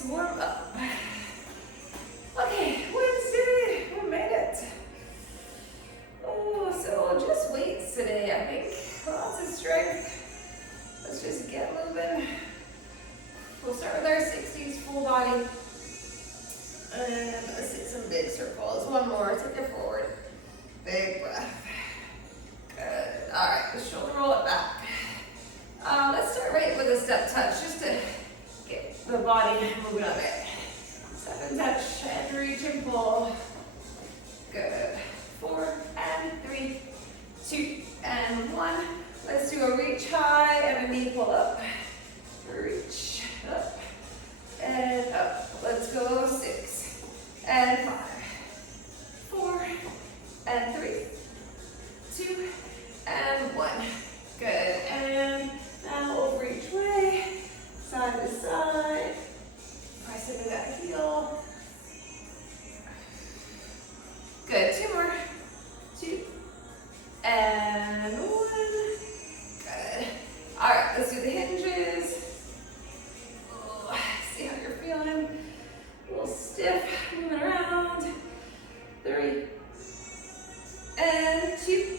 let's warm up. Okay, Wednesday, we made it. Oh, so just weights today, I think. Lots of strength. Let's just get moving. We'll start with our 60s full body. And let's do some big circles. One more, take it forward. Big breath. Good. All right, the shoulder roll it back. Let's start right with a step touch, just to get the body moving a bit. Step and touch, and reach and pull. Good. 4 and 3, 2 and 1. Let's do a reach high and a knee pull up. Reach up and up. Let's go 6 and 5, 4 and 3, 2 and 1. Good. And now over each way, side to side. Press into that heel. Good. 2 more. 2 and 1. Good. All right, let's do the hinges. Oh, see how you're feeling. A little stiff, moving around. 3 and 2.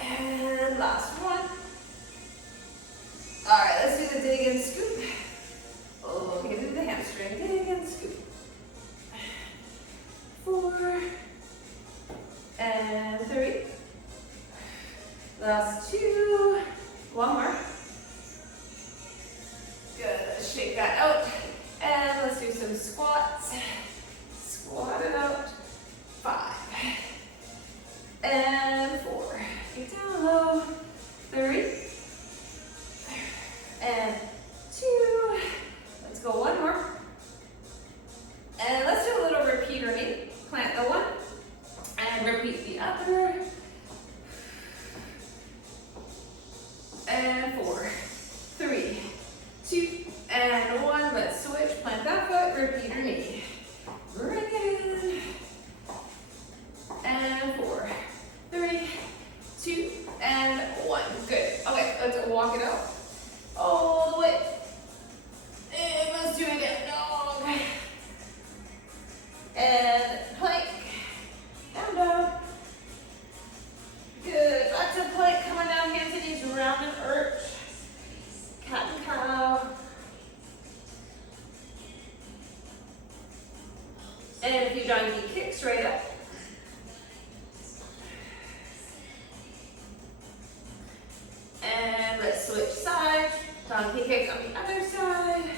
And last one. All right, let's do the dig and scoop. Oh, get into the hamstring. Dig and scoop. 4 and 3. Last 2. One more. Good. Let's shake that out. And let's do some squats. Squat it out. 5 and 4. Get down low. 3 and 2. Let's go one more. And let's do a little repeater knee. Plant the one and repeat the other. And 4, 3, 2, and 1. Let's switch. Plant that foot. Repeat your knee. Bring it in. And 4, 3, 2, and 1. Good. Okay, let's walk it out all the way. And let's do it again. Dog. And plank. Down dog. Good. Back to plank. Coming down, hands and knees, round and arch. Cat and cow. And if you donkey kick straight up. And let's switch sides. Donkey kick on the other side.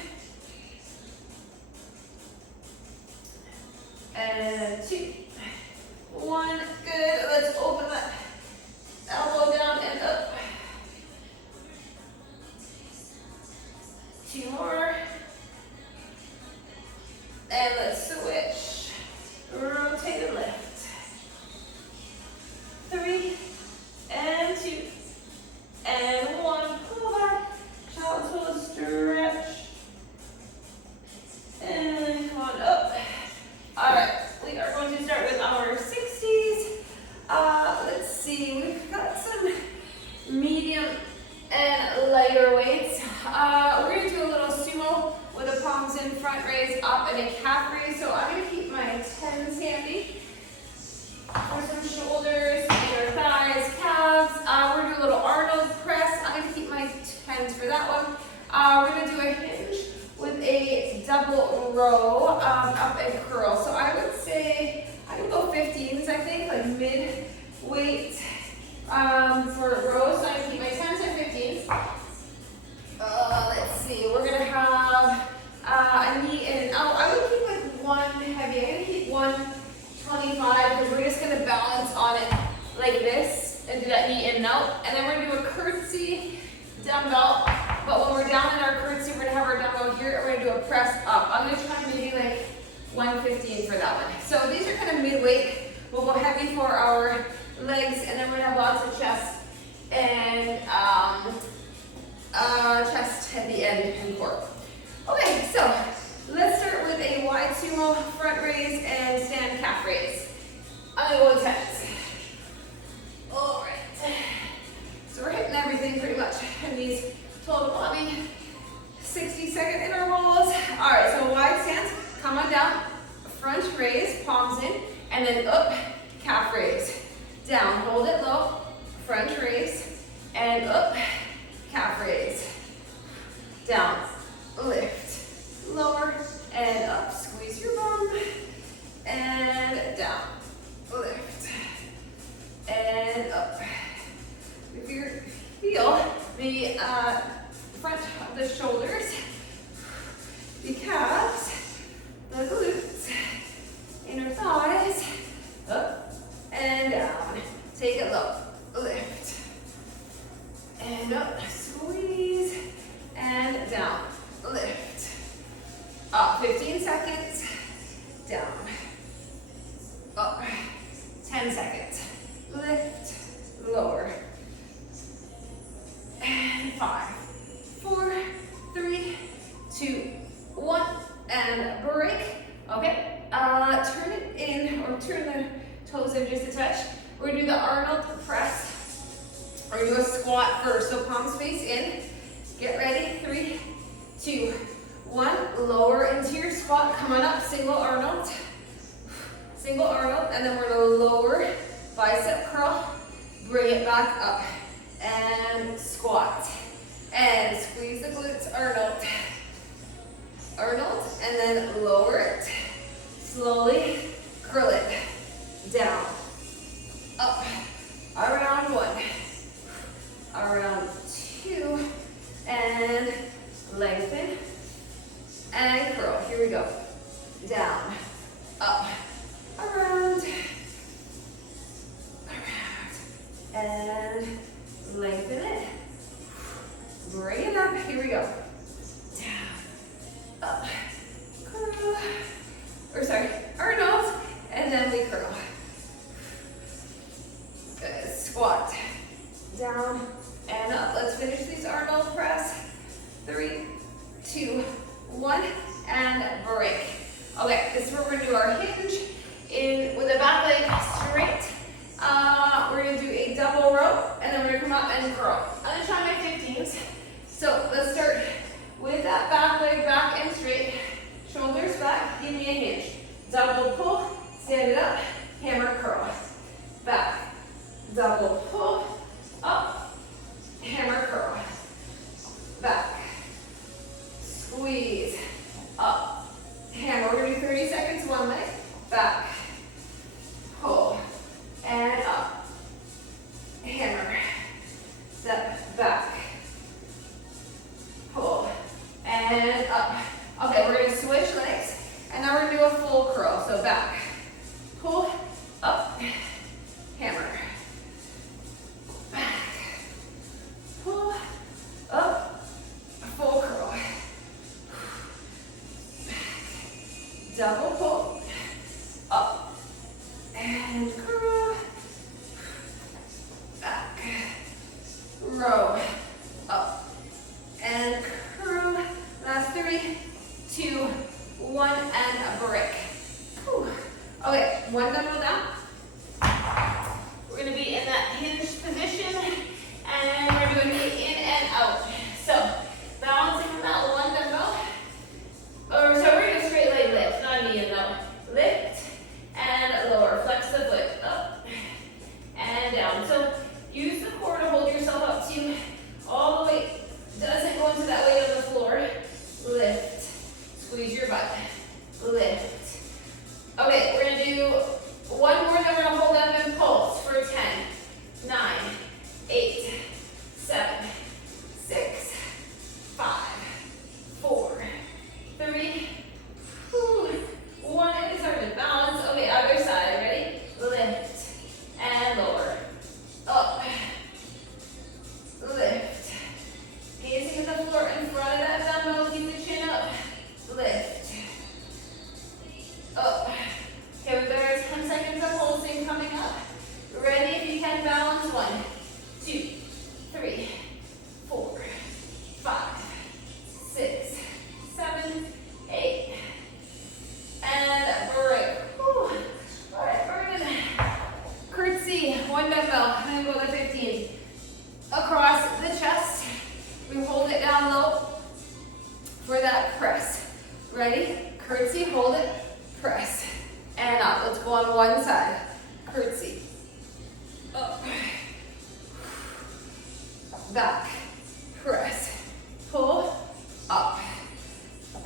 And 2, 1. Good. Let's open that elbow down and up. 2 more. And let's switch. Rotate and lift. 3 and 2 and 1. Pull back. Child's pose. Stretch. And come on up. All right. We are going to start with our 60s. Let's see. We've got some medium and lighter weights. We're going to do a little sumo with the palms in, front raise up, and a calf raise. So I'm going to keep my 10s handy for some shoulders, inner thighs, calves. We're going to do a little Arnold press. I'm going to keep my 10s for that one. We're going to do a hinge with a double row up and curl. So I would say I can go 15s, I think, like mid-weight for rows. So I can keep my 10s and 15s. Let's see, we're going to have a knee in and out. I would keep like one heavy. I'm going to keep 125 because we're just going to balance on it like this and do that knee in and out. And then we're going to do a curtsy dumbbell. But when we're down in our curtsy, we're going to have our dumbbell here and we're going to do a press up. I'm going to try maybe like 115 for that one. So these are kind of mid-weight. We'll go heavy for our legs and then we're going to have lots of chest and chest at the end and core. Okay, so let's start with a wide sumo front raise and stand calf raise. I'm going to go 10s. All right. So we're hitting everything pretty much in these total body 60-second intervals. then up, calf raise. Down, hold it low, front raise, and up, calf raise. Down, lift, lower, and up. Squeeze your bum, and down, lift, and up. If you feel the front of the shoulders, the calves, the glutes, inner thighs, up and down. Take it low, lift, and up, squeeze, and down, lift. Up, 15 seconds, down, up, 10 seconds, lift, lower, and 5, 4, 3, 2, 1, and break. Okay, turn it in, or turn the toes in just a touch. We're gonna do the Arnold press. We're gonna do a squat first, so palms face in. Get ready, 3, 2, 1. Lower into your squat, come on up, single Arnold, and then we're gonna lower, bicep curl, bring it back up, and squat, and squeeze the glutes, Arnold, and then lower it, slowly curl it, down, up, around 1, around 2, and lengthen, and curl, here we go, down, up, around, and lengthen it, bring it up, here we go, down, up, curl, Arnold, and then we curl. Good, squat, down, and up. Let's finish these Arnold press. 3, 2, 1, and break. Okay, this is where we're gonna do our hinge in with the back leg straight. We're gonna do a double row, and then we're gonna come up and curl. I'm gonna try my 15s. So let's start with that back leg back and straight. Shoulders back, give me a hinge. Double pull, stand it up, hammer curl. Back, double pull, up, hammer curl. Back, squeeze, up, hammer. We're gonna do 30 seconds, one leg. Back, pull, and up, hammer. Step back, pull, and up. Okay, we're gonna switch legs, and now we're gonna do a full curl. So back, pull, up, hammer. Back, pull, up, full curl. Back, double pull, up, and curl. Back, row, up, and curl. Last 3, 2, 1, and a break. Whew. Okay, one done with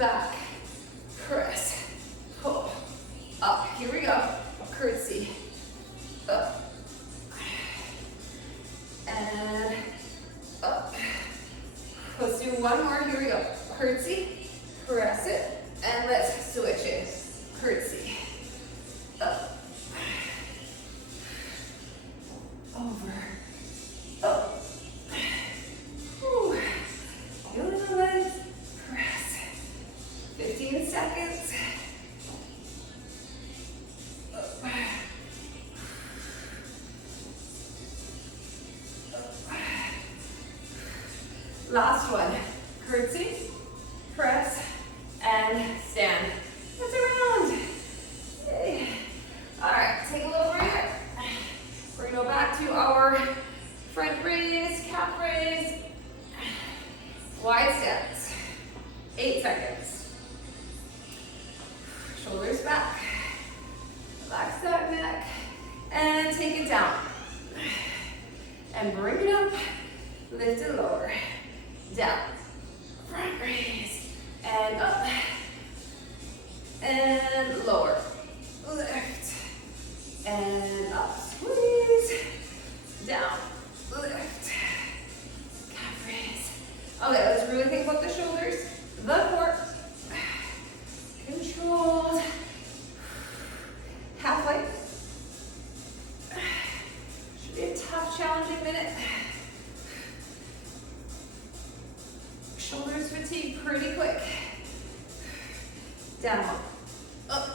back, press, pull, up. Here we go. Curtsy, up, and up. Let's do one more. Here we go. Curtsy, press it, and let's switch it. Curtsy, up, over, up. Whew. Feeling the legs, press. 15 seconds. Up. Last one. Curtsy, press, and stand. That's around. Yay. All right, take a little break. We're gonna go back to our front raise, calf raise, wide steps. 8 seconds. Shoulders back. Relax that neck. And take it down. And bring it up. Lift it lower. Down. Front raise. And up. And lower. Lift. And up. Squeeze. Down. Lift. Calf raise. Okay, let's really think about the shoulders, the core. Controlled. Halfway. Should be a tough, challenging minute. Shoulders fatigue pretty quick. Down. Up.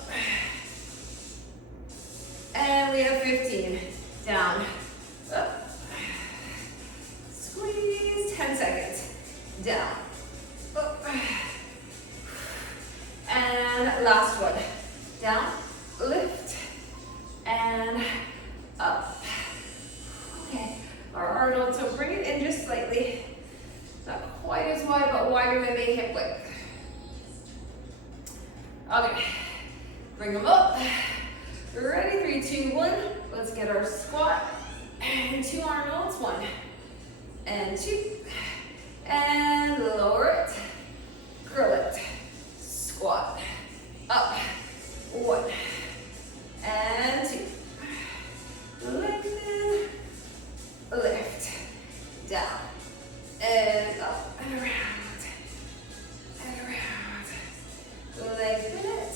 And we have 15. Down. Up. Squeeze. 10 seconds. Down. Up. And last one. Down. Lift. And up. Okay. Our Arnold, so bring it in just slightly. Not quite as wide, but wider than the hip width. Okay. Bring them up. Ready? 3, 2, 1. Let's get our squat. And 2 Arnolds. 1 and 2. And lower it. Curl it. Squat. Up. 1 and 2. Lengthen. Lift. Down. And up and around. And around. Lengthen it.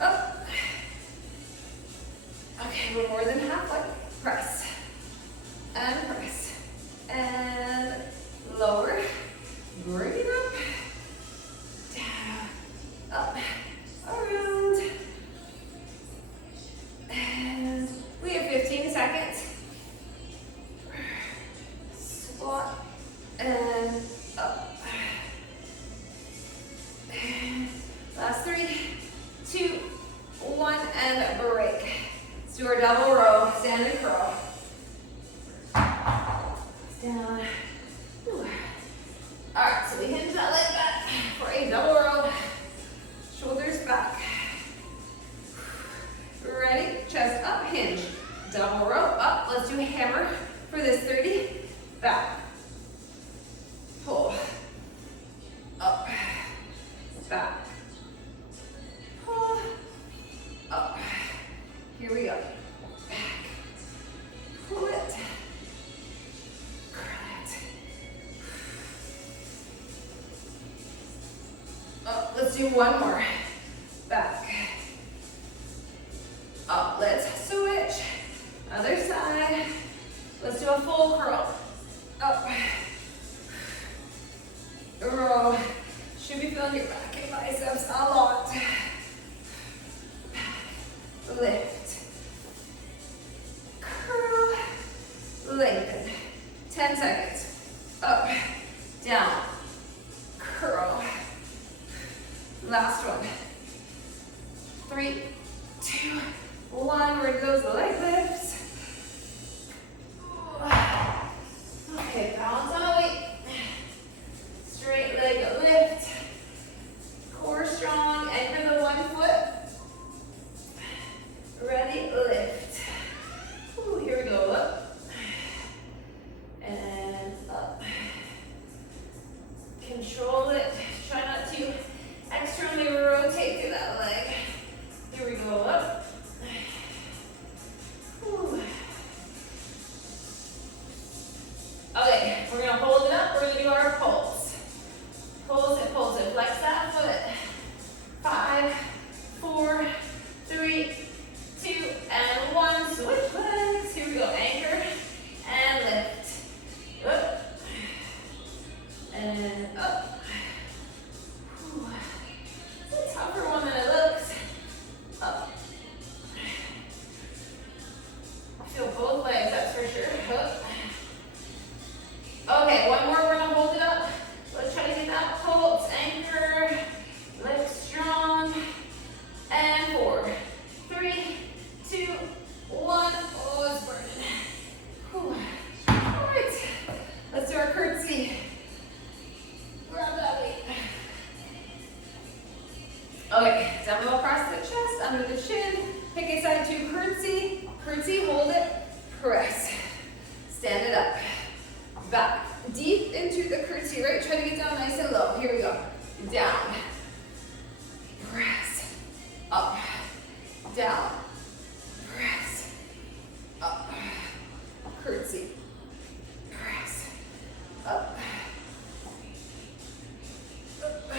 Up. Okay, we're more than halfway. Press. And press. And lower. Bring it up. Down. Up. Around. And we have 15 seconds. Squat. And up. And last 3, 2, 1, and break. Let's do our double row, stand and curl. Down. All right, so we hinge that leg back for a double row. Shoulders back. Ready? Chest up, hinge. Double row, up. Let's do a hammer for this 30. Back. Pull. Up. Back. Pull. Up. Here we go. Back. Pull it. Curl it. Up. Let's do one more. Back. Up. Let's switch. Other side. Let's do a full curl. Up. Row. Should be feeling your back and biceps a lot. Back. Lift. Curl. Lengthen. 10 seconds. Up. Down. Curl. Last one. 3, 2, 1. We're gonna do those leg lifts. Okay, balance on the weight. Straight leg lift. Core strong. Anchor the one foot. Ready? Lift. Ooh, here we go. Up. And up. Control it. Try not externally rotate through that leg. Here we go, up. Whew. Okay, we're gonna hold it up, we're gonna do our pulse. Pulse it, flex that foot. 5, 4, 3, 2, and 1. Switch legs. Here we go, anchor and lift. Up. And up. Whew. It's a tougher one than it looks. Up. I feel both legs, that's for sure. Up. Okay, one more, we're gonna hold it up. Let's try to get that pulse, anchor, lift strong, and 4, 3, 2, 1. Oh, it's burning. Whew. All right, let's do our curtsy. Grab that weight. Okay, dumbbell across the chest, under the chin, pick a side to curtsy. Curtsy, hold it, press. Stand it up. Back, deep into the curtsy, right? Try to get down nice and low. Here we go. Down. Press. Up. Down. Press. Up. Curtsy. Press. Up. Up.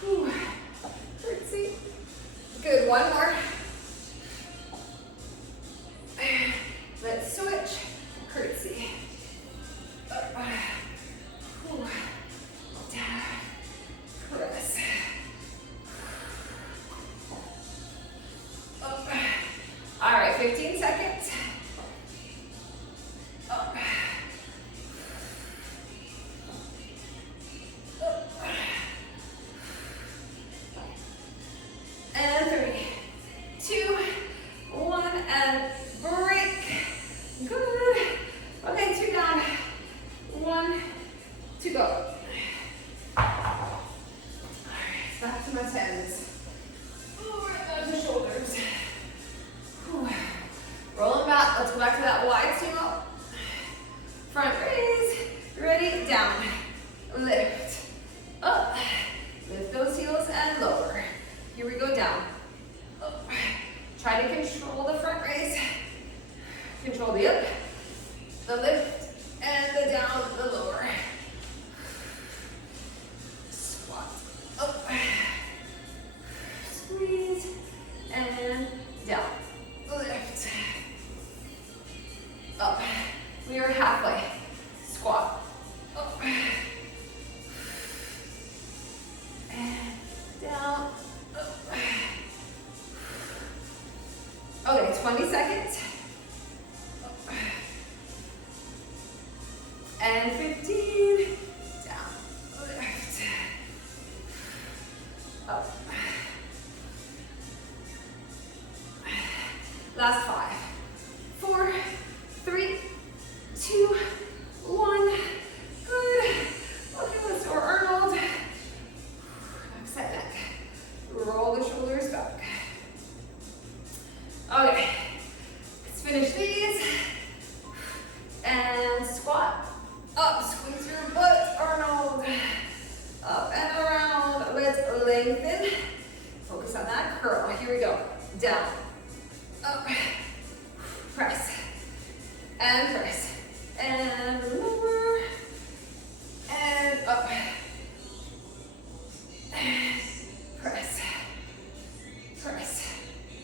Whew. Curtsy. Good, one more. Let's switch. Curtsy. Up. Whew. Down. Press. Up. All right, 15 seconds. Up. Up. And 3, 2, 1, and break. Good. Okay, 2 down. 1 to go. All right, back to my 10s. Over down the shoulders. Whew. Rolling back. Let's go back to that wide swing up. Front raise. Ready? Down. Lift. Up. Lift those heels and lower. Here we go, down. Up. Try to control the front raise. Control the up, the lift, and the down, the lower. Squat. Up. Squeeze. And down. Lift. Up. We are halfway. Squat. Up. And down. Up. Okay, 20 seconds. Up. And 15. Down. Lift. Up. Last 5, 4, 3, 2, 1. Good. Okay, let's do our Arnold. Back side neck. Roll the shoulders back. Okay. Let's finish these. And squat. Up. Squeeze your butt, Arnold. Up and around. Let's lengthen. Focus on that curl. Here we go. Down. Up, press, and press, and lower, and up, press, press,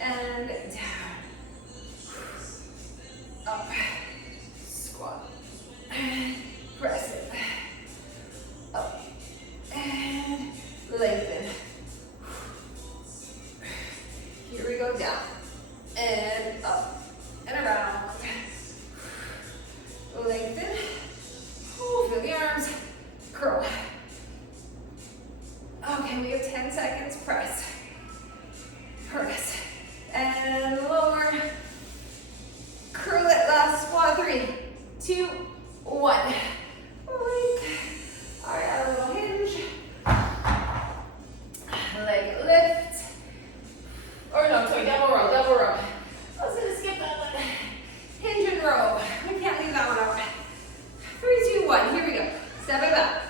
and down, up, squat, and press it, up, and lengthen. Here we go, down. And up and around. Lengthen. Ooh, feel the arms. Curl. Okay, we have 10 seconds. Press. Press. And lower. Curl it. Last squat. 3, 2, 1. Break. All right, a little hinge. Leg lift. Or no, sorry, double row, double row. I was gonna skip that one. Hinge and row. We can't leave that one out. 3, 2, 1, here we go. Step it back.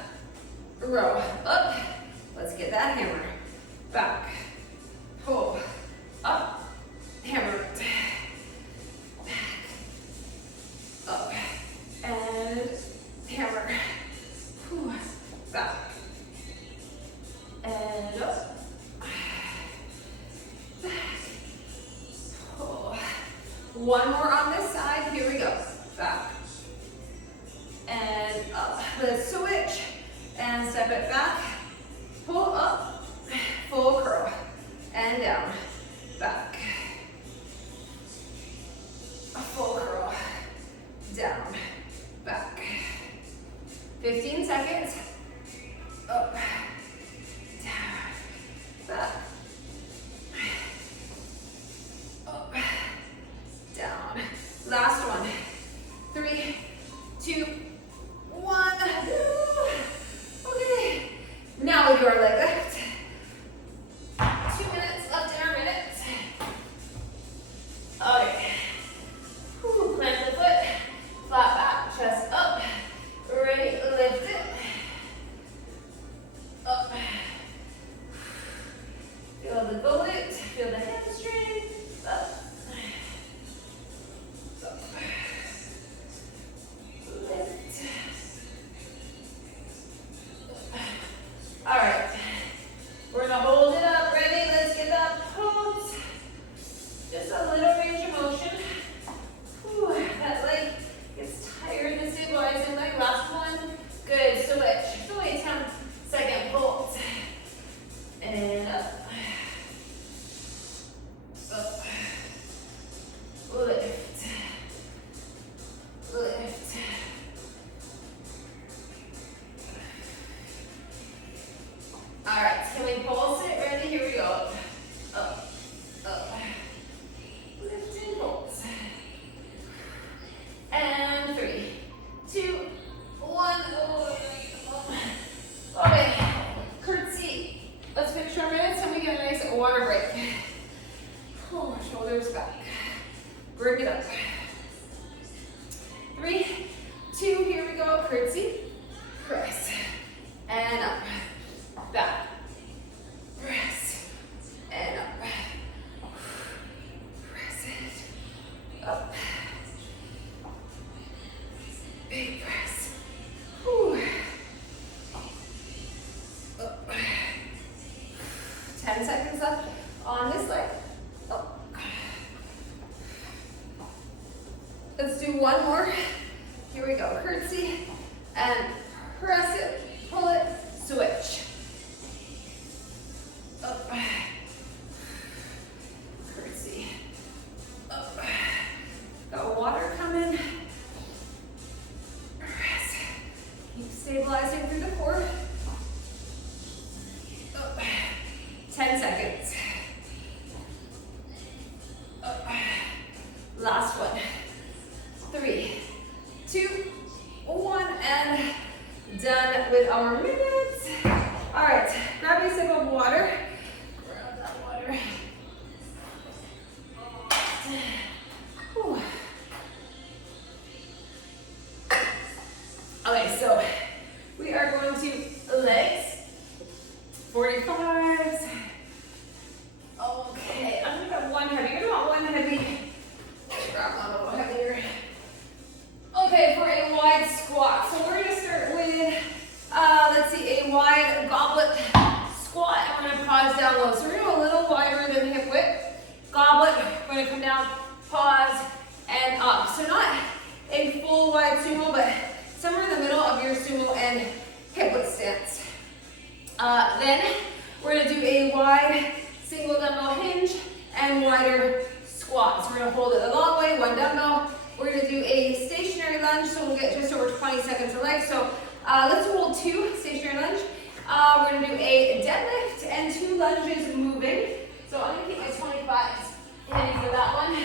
Row, up. Let's get that hammer. back, and up, back, pull. One more on this side, here we go, back, and up. Let's switch, and step it back, pull up, full curl, and down, back, a full curl, down, back. 15 seconds, up, down, back, up, down. Last one. 3, 2, 1. Okay. Now we do our leg lift. 2 minutes left in our minutes. Okay. Plant the foot, flat back, chest up. Ready, lift it. Up. Feel the glute, feel the hamstring. Up. Up. Lift. All right. We're gonna hold it up. Ready? Let's get that pose. Just a little range of motion. Whew, that leg gets tired and stabilizing. Like last one. Good. Switch. Still wait 10-second pulse. And up. Up. Lift. Lift. All right. Can we pulse it? Ready? Here we go. Up. Up. Lift and pulse. And 3, 2, 1. Okay, curtsy. Let's finish our minutes and we get a nice water break. Pull our shoulders back. Bring it up. 3, 2, here we go. Curtsy. Press. And up. Back. Press. And up. Press it. Up. Big press. Whew. Up. 10 seconds left on this leg. Up. Let's do one more. Here we go. Curtsy. And press it. Pull it. Switch. Up. Curtsy. Up. Got water coming. Keep stabilizing through the core. Up. 10 seconds. Up. Last one. 3, 2, 1, and done with our minutes. All right, grab a sip of water. Grab that water. Whew. Okay, so we are going to legs, 45s. Okay, I'm gonna grab one heavy. You're gonna want one heavy. Grab one a little heavier. Okay, for a wide squat. So we're gonna start with, let's see, a wide goblet squat. And we're gonna pause down low. So we're gonna go a little wider than hip width. Goblet, we're gonna come down, pause, and up. So not a full wide sumo, but somewhere in the middle of your sumo and hip width stance. Then we're gonna do a wide single dumbbell hinge and wider squat. So we're gonna hold it a long way, one dumbbell. We're gonna do a stationary lunge, so we'll get just over 20 seconds of leg. So let's hold 2 stationary lunge. We're gonna do a deadlift and 2 lunges moving. So I'm gonna keep my 25s handy for that one.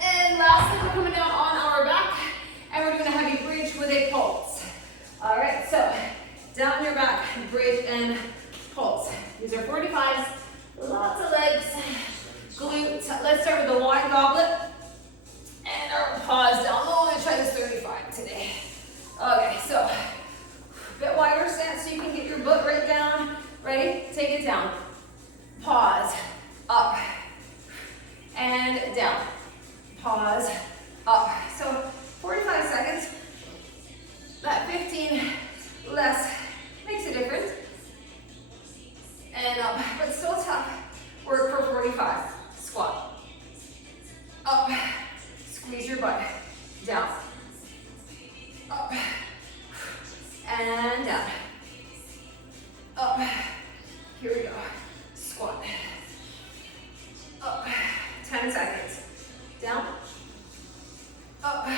And lastly, we're coming down on our back, and we're doing a heavy bridge with a pulse. All right, so down your back, bridge and pulse. These are 45s, lots of legs, glutes. Let's start with the wide goblet. And our pause down low. I'm gonna try this 35 today. Okay, so a bit wider stance so you can get your butt right down. Ready? Take it down. Pause, up, and down. Pause, up. So 45 seconds. That 15 less makes Up. Here we go. Squat. Up. 10 seconds. Down. Up.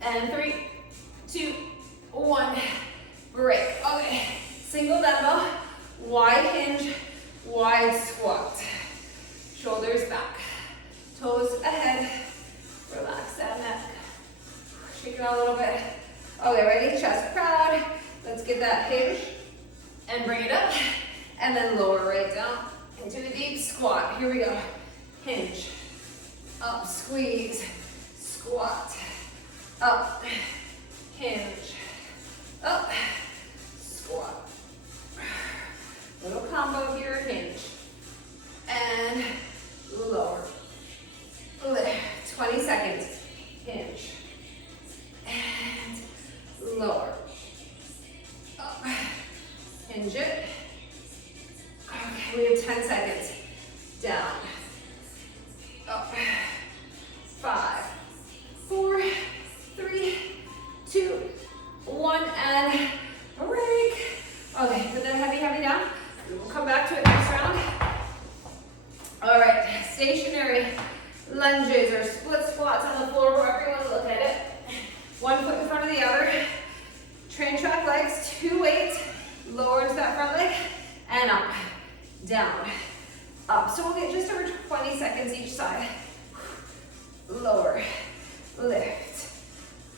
And 3, 2, 1. Break. Okay. Single dumbbell. Wide hinge. Wide squat. Shoulders back. Toes ahead. Relax that neck. Shake it out a little bit. Okay, ready? Chest proud. Let's get that hinge and bring it up. And then lower right down into a deep squat. Here we go. Hinge. Up, squeeze. Squat. Up. Hinge. Up. Squat. Little combo here. Hinge. And lower. Lift. 20 seconds. Hinge. And lower. Up. Hinge it. Okay, we have 10 seconds. Down. Up. 5, 4, 3, 2, 1, and break. Okay, put that heavy down. We'll come back to it next round. All right, stationary lunges or split squats on the floor where everyone look at it. One foot in front of the other. Train track legs, 2 weights. Lower into that front leg and up, down, up. So we'll get just over 20 seconds each side. Lower, lift,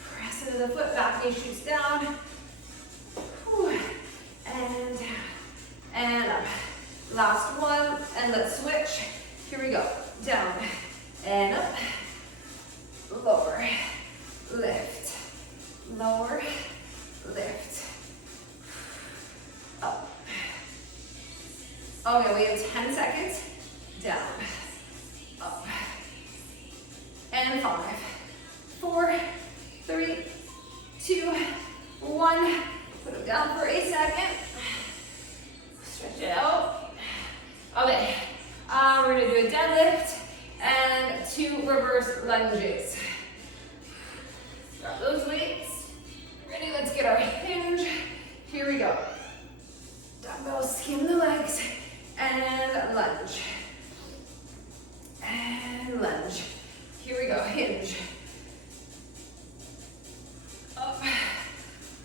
press into the foot, back knee shoots down, and down, and up. Last one, and let's switch. Here we go, down, and up, lower, lift, lower, lift, up. Okay, we have 10 seconds. Down, up, and 5, 4, 3, 2, 1. Put them down for a second. Stretch it out. Okay, we're gonna do a deadlift and 2 reverse lunges. Grab those weights. Ready? Let's get our hinge. Here we go. Dumbbells, skim the legs, and lunge. And lunge. Here we go, hinge. Up,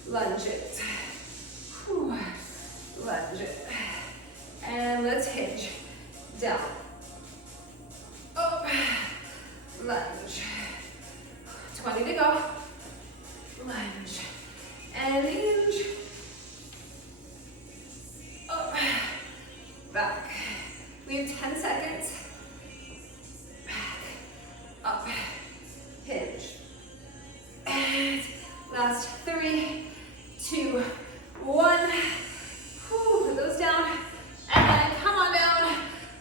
lunge it. Whew. Lunge it. And let's hinge. Down. Up, lunge. 20 to go. Lunge. And hinge. Up, back. We have 10 seconds. Back, up, hinge. And last 3, 2, 1. Whew, put those down. And come on down.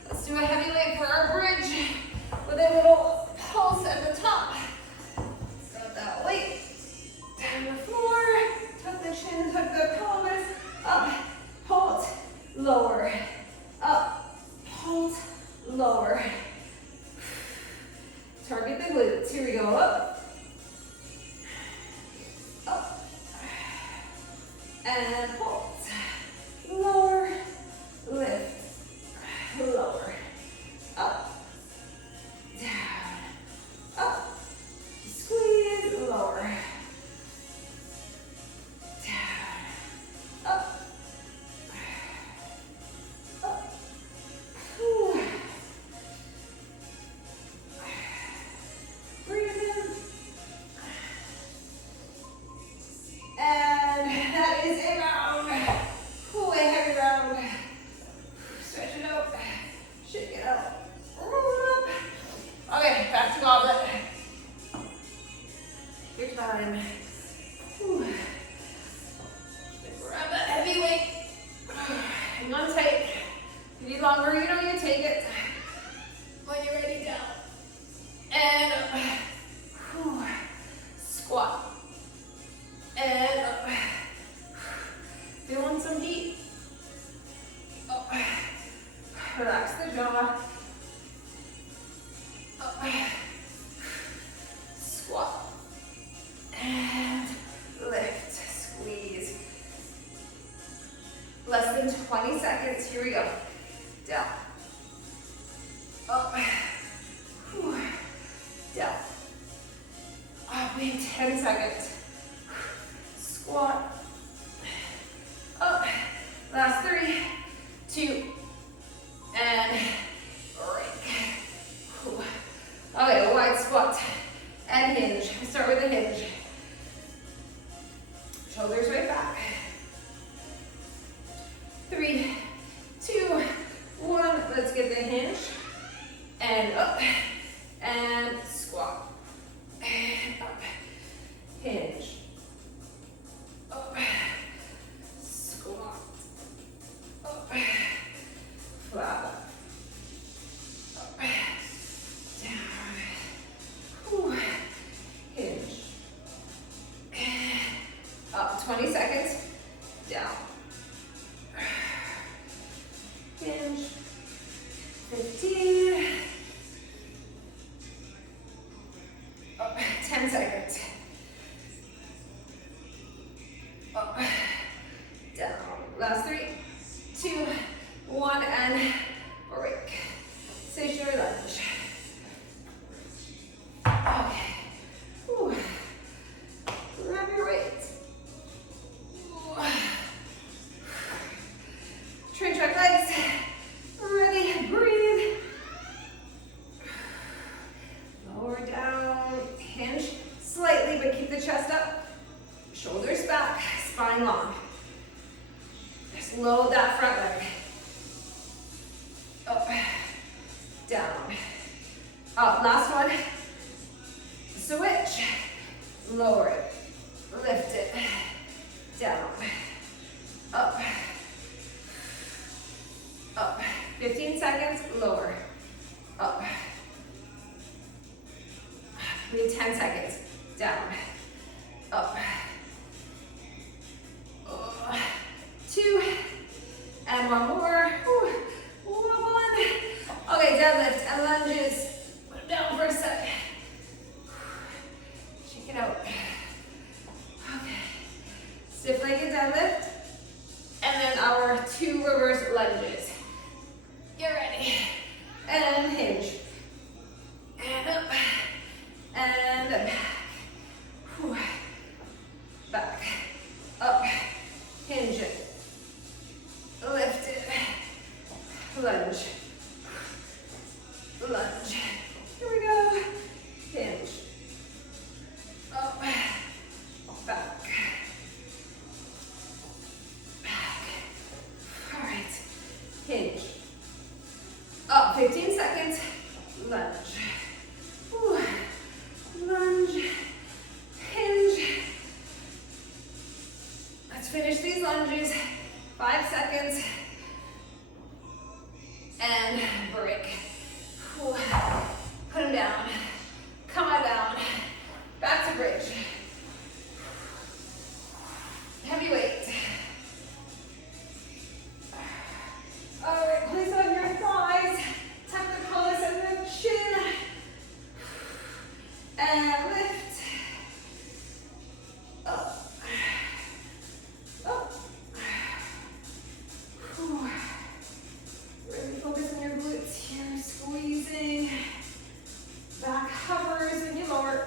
Let's do a heavy weight for our bridge with a little pulse at the top. Grab that weight. Down the floor. Tuck the chin, tuck the pelvis. Up, hold, lower. Up, hold, lower. Target the glutes. Here we go. Up. Up. And hold. Lower. Lift. Lower. Up. Down. Up. Squeeze. Lower. Down. Up. Up. Whew. Breathe in. And that is a round. Ooh, a heavy round. Stretch it out. Shake it out. Roll it up. Okay, back to goblet. Your time. Whew. Grab that heavy weight. Hang on tight. If you need longer, you know you take it. When you're ready, down. And up. Whew. Squat. And up. Feeling some heat. Up. Relax the jaw. Up. Squat. And lift. Squeeze. than 20 seconds. Here we go. Down. Up. Whew. Down. Up. We have 10 seconds. Squat. Up. Last 3, 2, and break. Whew. Okay, wide squat and hinge. Start with a hinge. Shoulders right back. 3, 2, 1. Let's get the hinge. And up. And squat. And up. Hinge. Up. Squat. Up. Flat. Up. Down. Whew. Hinge. Up. 20 seconds. Down. Hinge. 15. Up. 10 seconds. Up. Down. Last 3, 2, 1, and break. Stationary lunge. Okay. Whew. Grab your weights. Train track legs. Ready, breathe. Lower down, hinge slightly, but keep the chest up. Shoulders back, spine long. Just load that front leg. Up, down, up. Last one. Switch. Lower it, lift it, down, up, up. 15 seconds, lower, up. We need 10 seconds, down, up. 2, and one more. Whew. 1. Okay, deadlift and lunges. Put them down for a sec. Shake it out. Okay. Stiff-legged deadlift, and then our 2 reverse lunges. Get ready. And hinge. And up. And back. Whew. Back. Up. Hinge it. Lift it. Lunge. Lunge. Here we go. Hinge. Up. Back. Back. All right. Hinge. Up. 15 seconds. Lunge. Ooh. Lunge. Hinge. Let's finish these lunges. 5 seconds. And break. Whew. Put them down. Come on down. Back to bridge. Heavy weight. All right, place on your thighs. Tuck the pelvis and the chin. And lift. Up. Up. Whew. Really focus on your glutes here. Squeezing. Back hovers and you lower.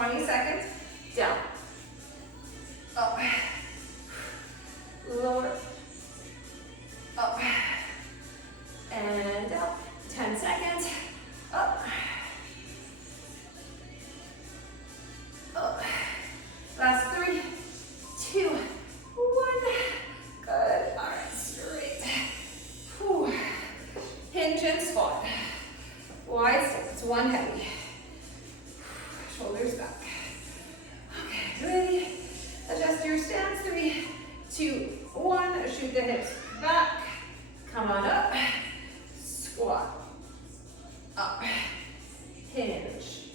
20 seconds. Down. Up. Lower. Up. And down. 10 seconds. Up. Up. Last 3, 2, 1. Good. All right, straight. Whew. Hinge and squat. Wide stance, one heavy. Shoulders back. Okay, ready? Adjust your stance. 3, 2, 1. Shoot the hips back. Come on up. Squat. Up. Hinge.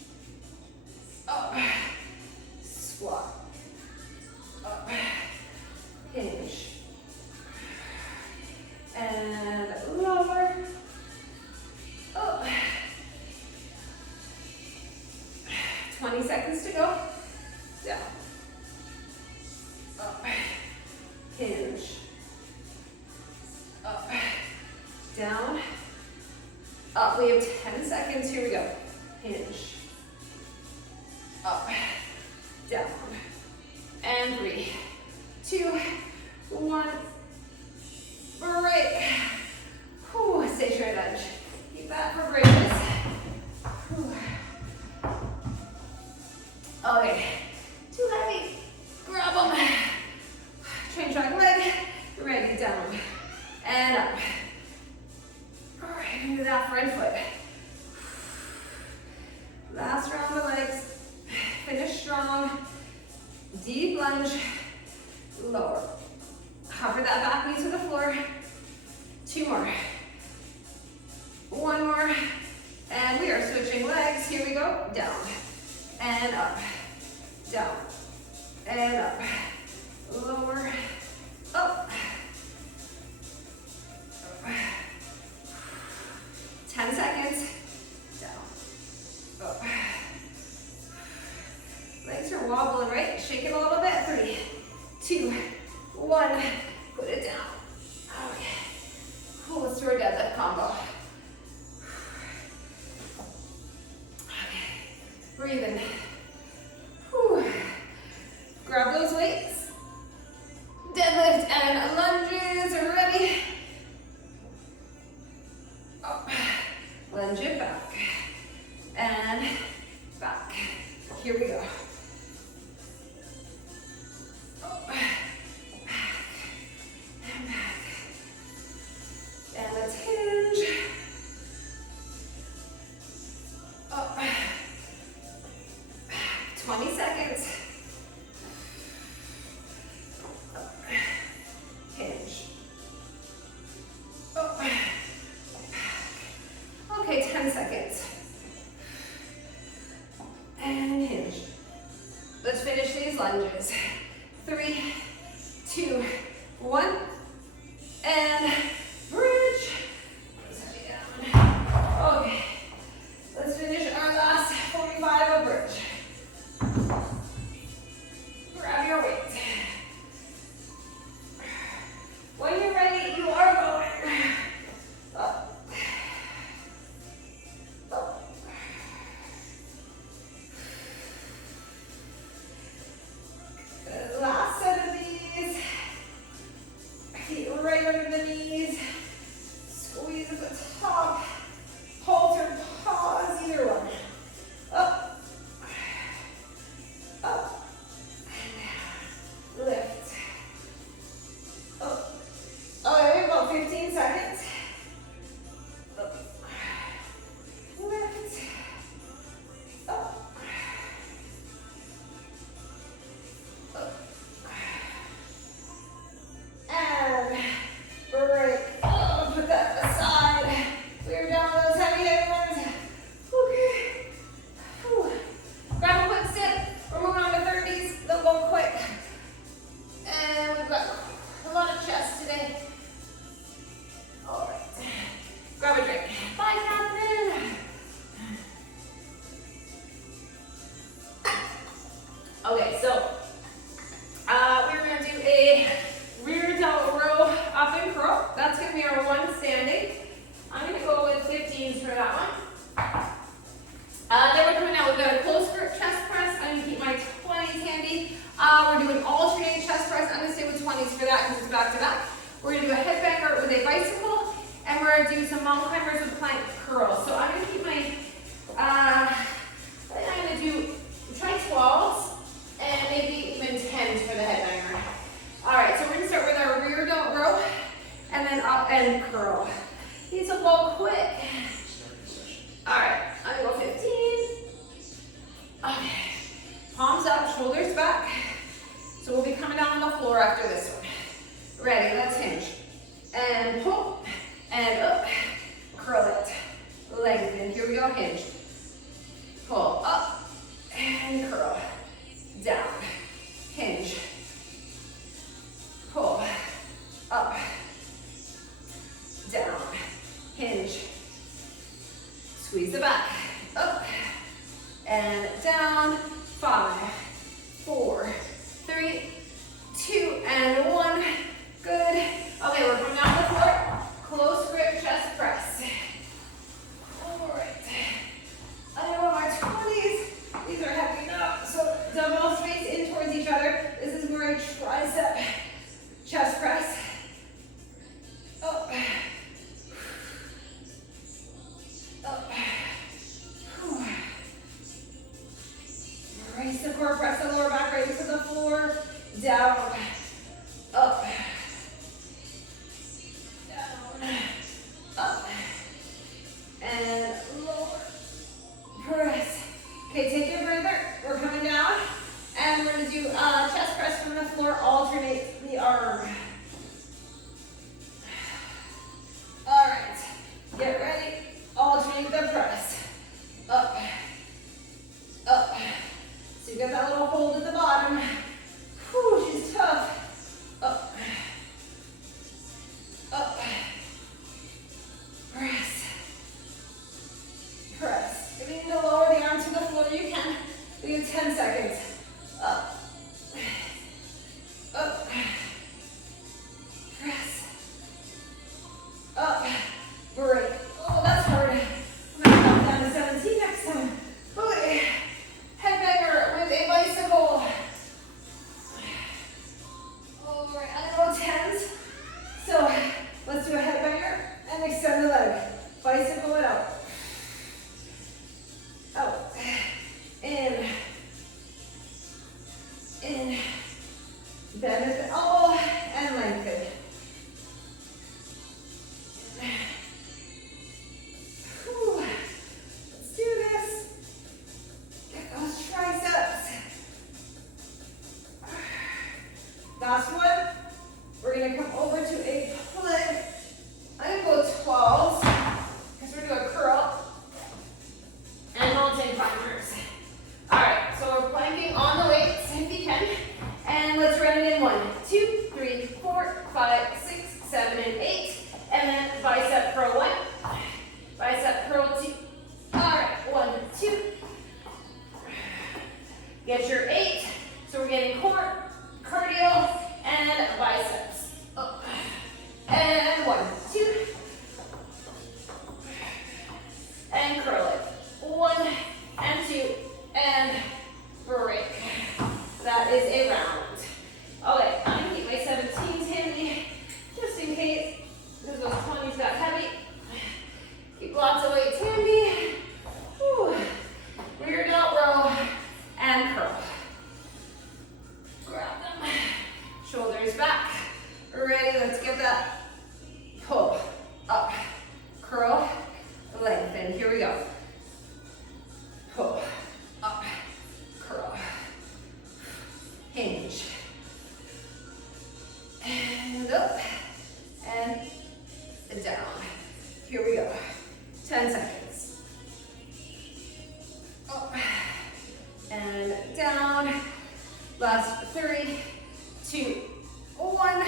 Up. Squat. Up. Hinge. And lower. Up. 20 seconds to go. Down. Up. Hinge. Up. Down. Up. We have 10 seconds. Here we go. Hinge. Up. Down. And 3, 2, 1. Break. Whew, stay straight edge. Keep that for breaks. Whew. Okay, too heavy. Grab them. Train track leg. Ready, down. And up. All right, into that front foot. Last round of legs. Finish strong. Deep lunge. Lower. Hover that back knee to the floor. 2 more. 1 more. And we are switching legs. Here we go. Down. And up. Down. And up. Lower. Up. 10 seconds. Down. Up. Legs are wobbling, right? Shake it a little bit. 3, 2, 1. Put it down. Okay. Cool. Let's do our deadlift combo. Okay. Breathe in. Whew. Grab those weights. Deadlift and lunges. Ready? Up. Lunge it back. And back. Here we go. Up. Back. And back. And let's hinge. Up. 20 seconds. Up. Hinge. Up. Back. Okay, 10 seconds. And hinge. Let's finish these lunges. 3, 2, 1. And bridge. Down. Okay. Let's finish our last 45 of bridge. Grab your weight. When you're ready, you are going up. Up. Last set of these. We're doing alternating chest press. I'm gonna stay with 20s for that because it's back to back. We're gonna do a headbanger with a bicycle, and we're gonna do some mountain climbers with plank curls. So I'm gonna keep my, I think I'm gonna do, try 12s, and maybe even 10s for the headbanger. All right, so we're gonna start with our rear delt row, and then up and curl. These will go quick. All right, I'm gonna go 15. Okay, palms up, shoulders back. So we'll be coming down on the floor after this one. Ready, let's hinge. And pull, and up, curl it, lengthen. Here we go, hinge. Pull, up, and curl, down, hinge. Pull, up, down, hinge. Squeeze the back, up, and down. 5, 4, 3, 2, and 1. Good. Okay, we're going down the floor. Close grip chest press. All right. I know my 20s. These are heavy enough. So dumbbells face in towards each other. This is more a tricep chest press. Up. Up. Raise the core, press the lower back, raise to the floor, down, up, down, up, and lower, press. Okay, take your breather, we're coming down, and we're gonna do chest press from the floor, alternate the arm. All right, get ready, alternate the press, up, up. So you got that little hold at the bottom. Whew, she's tough. Up. Up. Press. Press. If you need to lower the arm to the floor, you can. We do 10 seconds. Up. Up. Press. Up. Break. Oh, that's hard. I'm going to come down to 17 next time. Okay. Headbanger with a bicycle. All right, I know 10s. So let's do a headbanger and extend the leg. Bicycle it out. Out. In. In. Bend at the elbow and lengthen. Whew. Let's do this. Get those triceps. Last one. We're going to come over to a plank. I'm going to go 12s because we're doing a curl and mountain climbers. All right, so we're planking on the weights if you can. And let's run it in 1, 2, 3, 4, 5, 6, 7, and 8. And then bicep curl 1, bicep curl 2. All right, 1, 2. Get your 8. So we're getting core, cardio, and biceps. Up. And 1, 2. And curl it. 1 and 2 and break. That is a round. Okay, I'm gonna keep my 17s handy just in case because those 20s got heavy. Keep lots of weights handy. Whew. Rear delt row and curl. Grab them. Shoulders back. Ready, let's give that pull. Up. Curl. Lengthen. Here we go. Pull. Up. Curl. Hinge. And up. And down. Here we go. 10 seconds. Up. And down. Last 3, 2, 1.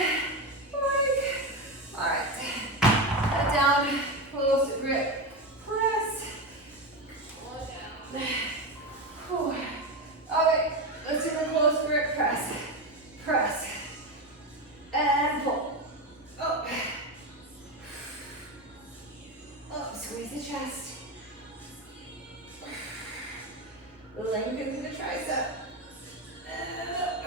Break. All right. Head down. Close grip. Press. Down. Whew. Okay. Let's do the close grip press. Press. And pull. Up. Up. Squeeze the chest. Lengthen the tricep. And up.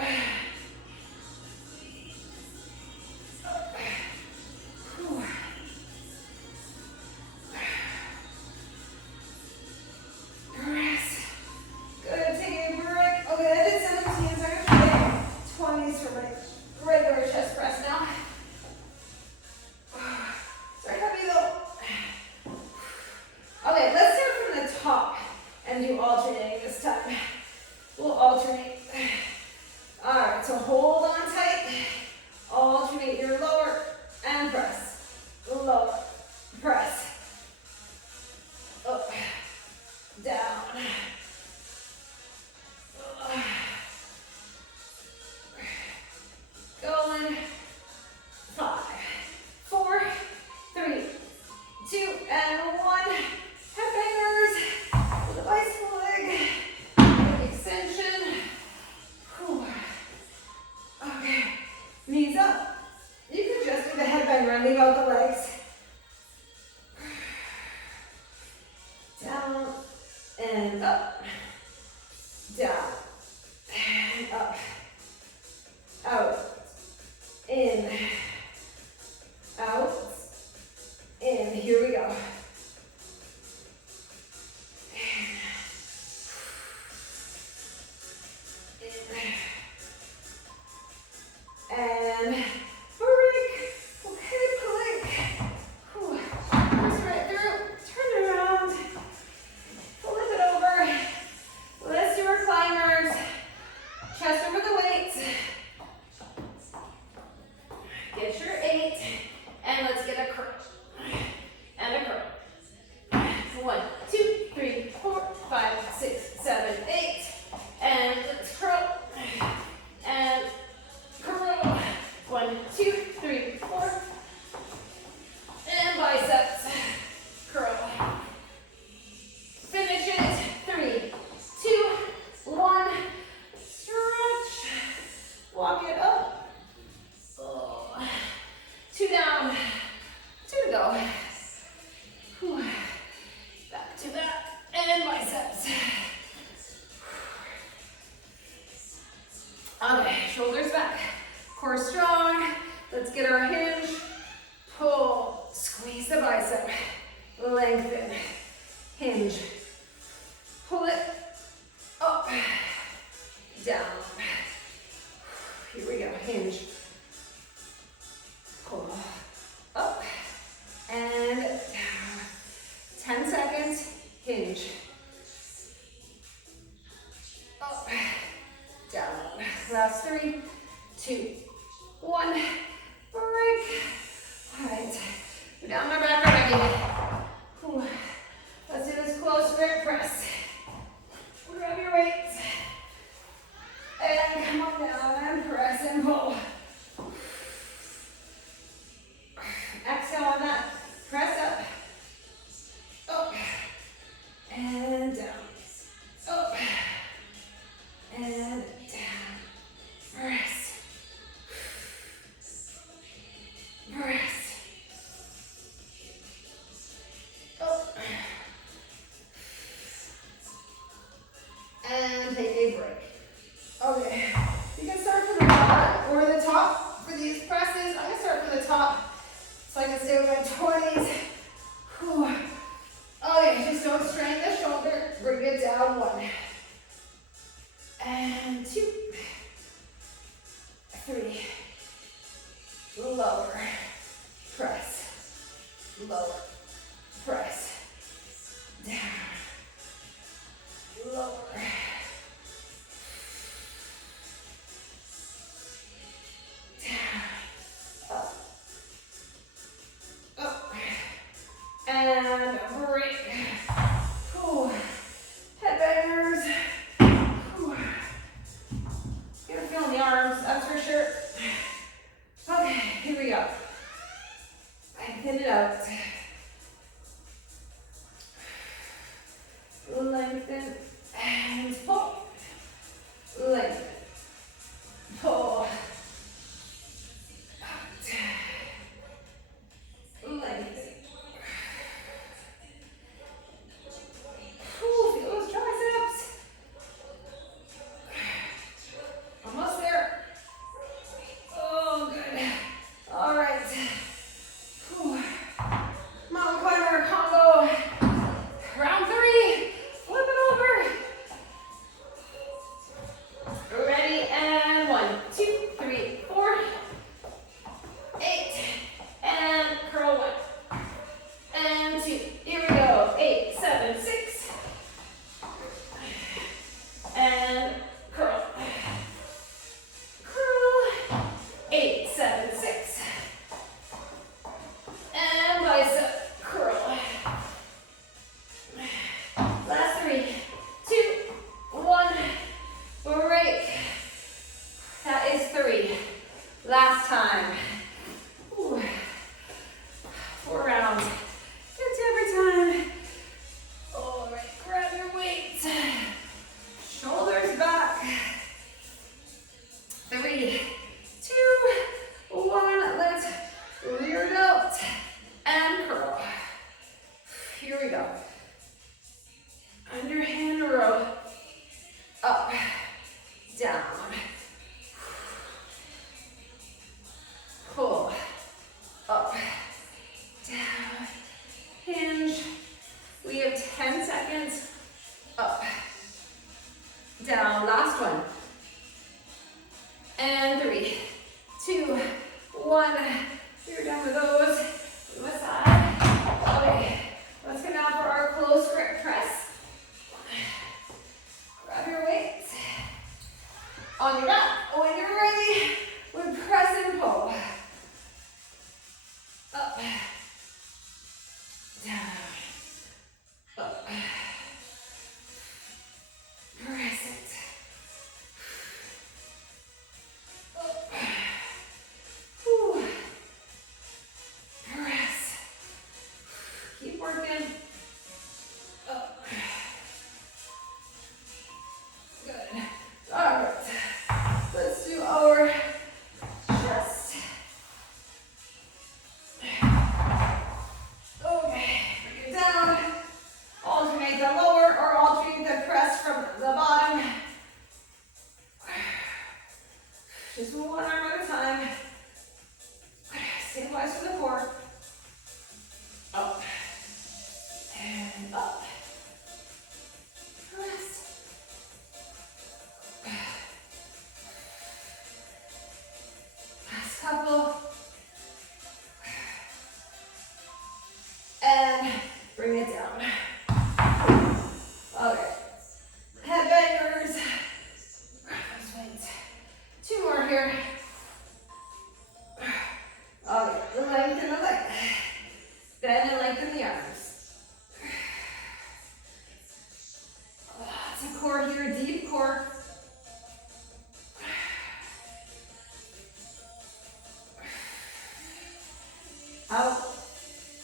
and up, down, and up, out, in, out, in. Here we go. And break. Okay, plank. Push right through. Turn it around. Flip it over. Let's do our climbers. Chest over the weights. Get your 8. And let's get a curl. And a curl. 1, 2, 3, 4, 5, 6, 7, 8. And let's curl. And curl. 1, 2, 3, 4. And biceps. Curl. Finish it. 3, 2, 1. Stretch. Walk it up. 2 down. 2 to go. Whew. Back to that. And biceps. Okay, shoulders back. Core strong. Let's get our hinge. Pull. Squeeze the bicep. Lengthen. Hinge. Pull it up. Down. Here we go. Hinge. Pull. Up. And down. 10 seconds. Hinge. Up. Down. Last 3, 2, 1. Break. All right. Go down my back already. Whew. Let's do this close grip press. Grab your weights. And come on down and press and pull. Exhale on that. Press up. Up. And down. Up. And down. Press. Press. Up. And take a break. Okay. You can start from the bottom or the top. Just one arm at a time. Stabilize from the core. Up. And up. Rest. Last couple. And bring it down. Okay. Headbangers. Swings. Two more here. Okay, lengthen the leg. Bend and lengthen the arms. Lots of core here, deep core. Out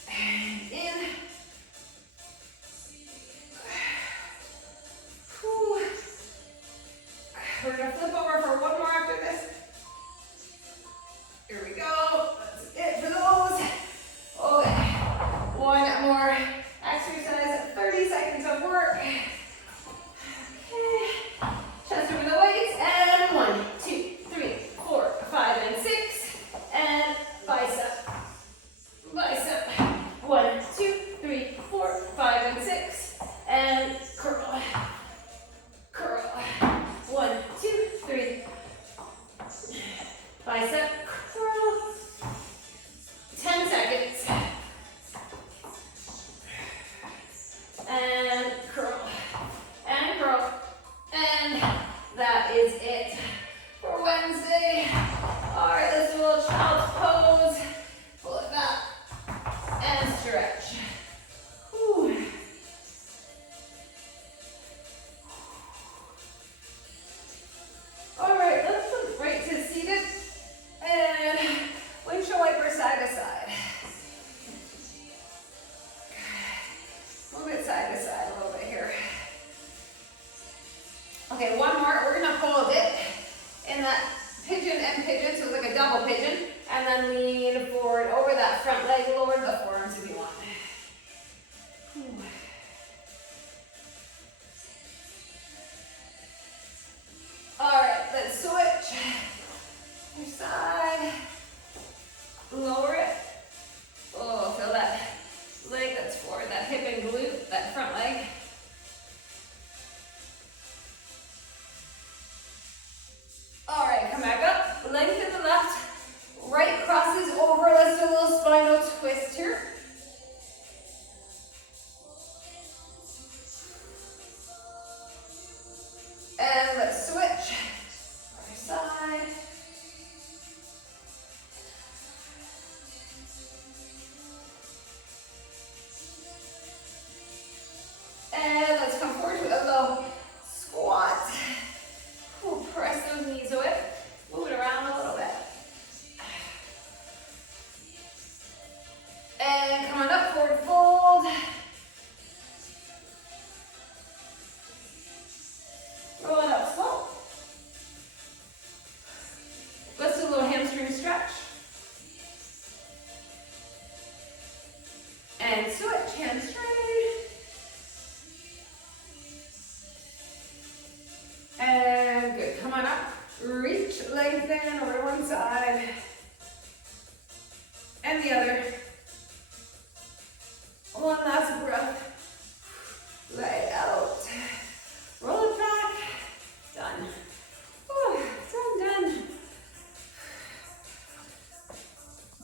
and in. Whew. We're gonna flip over for one more after this. Here we go. That's it for those. Okay. One more exercise. 30 seconds of work. Okay. Chest over the weights. And 1, 2, 3, 4, 5, and 6. And bicep. Bicep. 1, 2, 3, 4, 5, and 6. And curl. Curl. 1, 2, 3. Bicep. Curl. 10 seconds. And curl. And curl. And that is it for Wednesday. All right, let's do a little child's pose. Pull it back and stretch. Whew. All right, let's move right to seated and windshield wiper side to side. Move it side to side a little bit here. Okay, one more. We're gonna hold it in that pigeon and pigeon, so it's like a double pigeon, and then lean forward over that front leg, lower the forearms if you want. All right, let's switch. Your side. Lower it. Oh, feel that leg that's forward, that hip and glute, that front leg. All right, come back up. Lengthen the left. Right crosses over. Let's do a little spinal twist here. And let's switch. Other side. And let's come forward to a low squat. We'll press those knees away. Move it around a little bit. And come on up, forward fold. Roll it up slow. Let's do a little hamstring stretch. And switch, hands straight. And good, come on up. Reach, lengthen over one side. And the other. One last.